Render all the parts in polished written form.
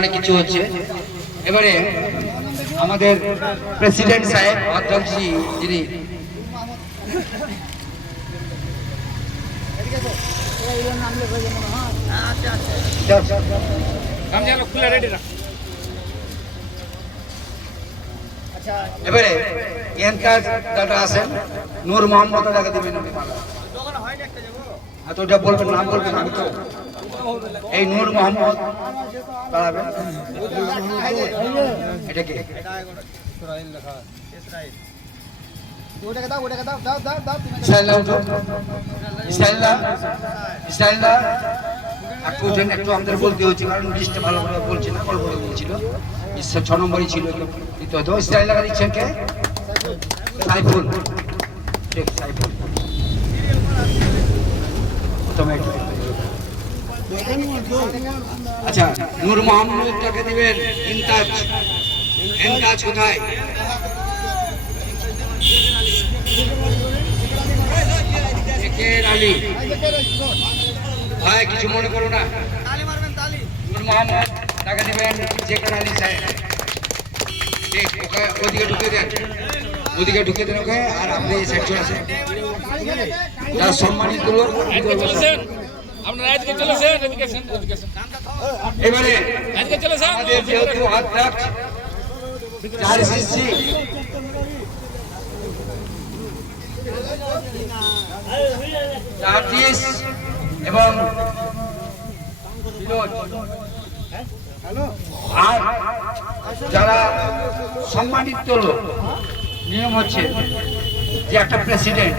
অনেক কিছু হচ্ছে। এবারে আমাদের প্রেসিডেন্ট সাহেব অধ্যক্ষজি যিনি এবারে এখানকার দাদা আছেন নূর মোহাম্মদ দাদাকে দেবেন তো ওটা বলবেন, নাম বলবেন। আমি তো এই নূর মোহাম্মদ দাঁড়াবেন। এটা কি একটু আমাদের বলতে হচ্ছে, কারণ লিস্টটা ভালো করে বলছে না, গল্প বলছিল 6 নম্বরই ছিল। তো ইসরায়েল লাগা দিচ্ছেন কে? সাইফুল। ঠিক, সাইফুল। আচ্ছা, নূর মোহাম্মদটাকে দিবেন ইনতাজ। ইনতাজ কোথায়? আলী ভাই, কিছু মনে করো না। নূর মোহাম্মদ তাকে দিবেন জেকের আলী সাহেব। ঠিক, ওদিকে ঢুকে দেন, ওদিকে ঢুকে দেন ওকে। আর আপনি এই সেকশন আছে যারা সম্মানিত লোক, এবারে আমাদের যেহেতু অধ্যক্ষ এবং আর যারা সম্মানিত লোক, নিয়ম হচ্ছে যে একটা প্রেসিডেন্ট,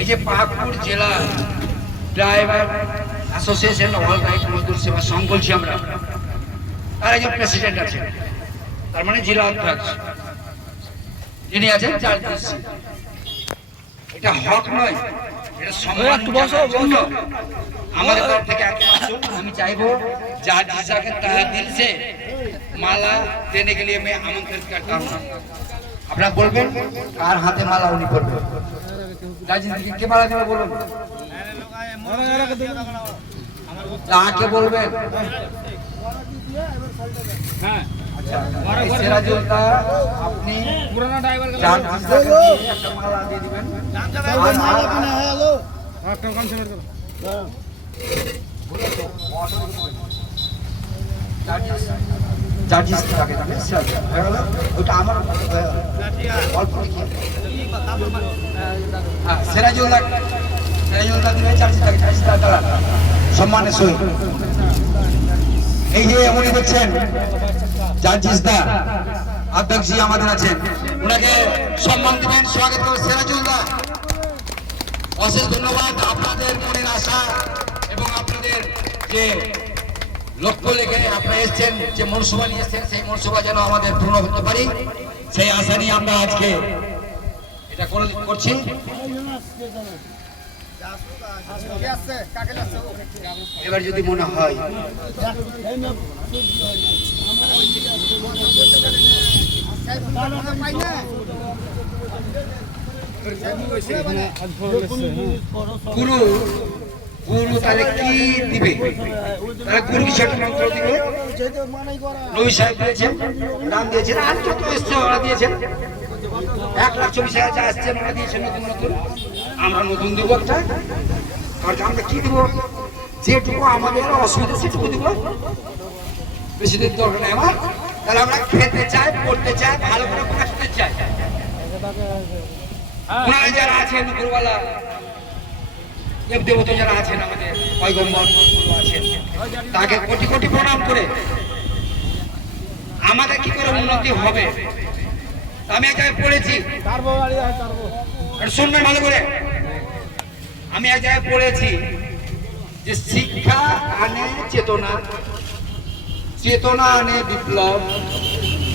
এই যে পাহাড়পুর জেলা ড্রাইভার অ্যাসোসিয়েশন অল রাইট মজদুর সেবা সংঘ বলছি আমরা, তার একজন প্রেসিডেন্ট আছে, তার মানে জেলা অধ্যক্ষ যিনি আছেন জার্জিস। এটা হক নয়, এটা সম্মান। আমাদের তরফ থেকে আমি চাইবো জার্জিস के तहे दिल से माला देने के लिए मैं आमंत्रित करता हूँ। আপনারা বলবেন কার হাতে মালা উনি পরবেন। জার্জিস কে মালা দেবে বলুন, কাকে বলবেন? হ্যাঁ, আচ্ছা, সিরাজুলদা আপনি পুরানা ড্রাইভার জার্জিসকে একটা মালা দিয়ে দিবেন। হ্যালো একটা কনসেপ্ট করো। জার্জিস কাকে জানেন? ওটা আমার অল্প সিরাজুলদা দিবে জার্জিসটাকে, জার্জিসটা দ্বারা সম্মানের সহিত। এই যে উনি দেখছেন জার্জিস দা অধ্যক্ষজি আমাদের আছেন, ওনাকে সম্মান দিবেন, স্বাগত করবেন। সিরাজুলদা, অশেষ ধন্যবাদ। আপনাদের মনের আশা এবং আপনাদের যে লক্ষ্য লেগে আপনারা এসছেন, যে মনসুবা নিয়ে এসছেন, সেই মনসুবা যেন আমাদের পূর্ণ করতে পারি, সেই আশা নিয়ে আমরা আজকে এটা করছি। এবার যদি মনে হয় গুরু গুরু তাহলে কি দিবে? তাহলে গুরু কি ছোট মন্ত্র দিবে? নবী সাহেব দিয়েছেন, দান দিয়েছেন, আর যত এসছে ওরা দিয়েছেন। 1,24,000 আসছে, ওরা দিয়েছেন নতুন নতুন। আমরা নতুন দিব একটা, আর আমরা কি দিব? যেটুকু আমাদের অসুবিধা সেটুকু দিব, বেশি দিন দরকার নেই আমার। তাহলে আমরা খেতে চাই, পড়তে চাই, ভালো করে পড়াশোনা চাই। যারা আছেন গুরুওয়ালা দেবদেবতা যারা আছেন, আমাদের পয়গম্বর আছেন, তাকে কোটি কোটি প্রণাম করে আমাদের কি করে উন্নতি হবে। আমি এক জায়গায় পড়েছি, শুনবেন ভালো করে, আমি এক জায়গায় পড়েছি যে শিক্ষা আনে চেতনা, চেতনা আনে বিপ্লব,